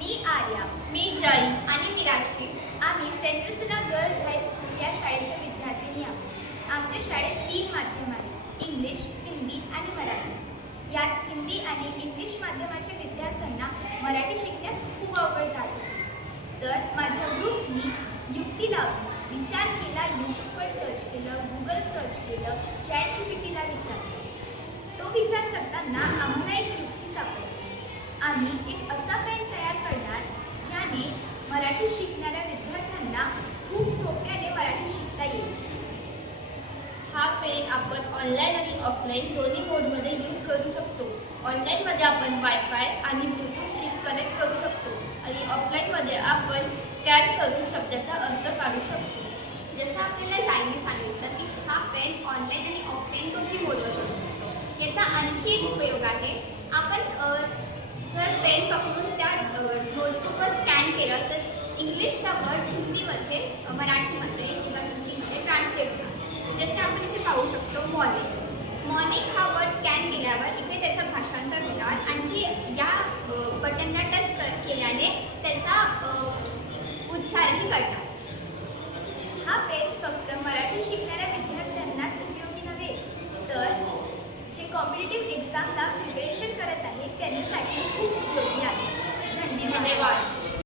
मी आर्या, मी जाई. आणि मी राशी. आम्ही सेंट क्रिस्टिना गर्ल्स हायस्कूल या शाळेच्या विद्यार्थिनी आहोत. आमच्या शाळेत 3 माध्यम आहेत: इंग्लिश, हिंदी आणि मराठी. यात हिंदी आणि इंग्लिश माध्यमाच्या विद्यार्थ्यांना मराठी शिकण्यास खूप अवघड जात होते. तर माझ्या ग्रुपनी युक्ती लावली, विचार केला, यूट्यूबवर सर्च केलं, गुगल सर्च केलं, ChatGPTला विचारलं. तो विचार करताना आम्हाला एक युक्ती सापडली. आम्ही एक असा पेन तयार करणार ज्याने मराठी शिकणाऱ्या विद्यार्थ्यांना खूप सोप्याने मराठी शिकता येईल. हा पेन आपण ऑनलाईन आणि ऑफलाईन दोन्ही मोडमध्ये यूज करू शकतो. ऑनलाईनमध्ये आपण वायफाय आणि ब्लूटूथशी कनेक्ट करू शकतो आणि ऑफलाईनमध्ये आपण स्कॅन करून शब्दाचा अर्थ काढू शकतो. जसं आपल्याला जाईने सांगितलं की हा पेन ऑनलाईन आणि ऑफलाईन दोन्ही मोडवर करू शकतो. याचा आणखी एक उपयोग आहे. आपण जर पेन पकडून त्या नोटबुकवर स्कॅन केलं तर इंग्लिशचा वर्ड हिंदीमध्ये, मराठीमध्ये किंवा हिंदीमध्ये ट्रान्सलेट होणार. जसे आपण इथे पाहू शकतो मॉर्निंग. मॉर्निंग हा वर्ड स्कॅन केल्यावर इथे त्याचं भाषांतर होणार. आणखी या बटनला टच केल्याने त्याचा उच्चारही करणार. हा पेन फक्त मराठी शिकणाऱ्या विद्यार्थ्यांना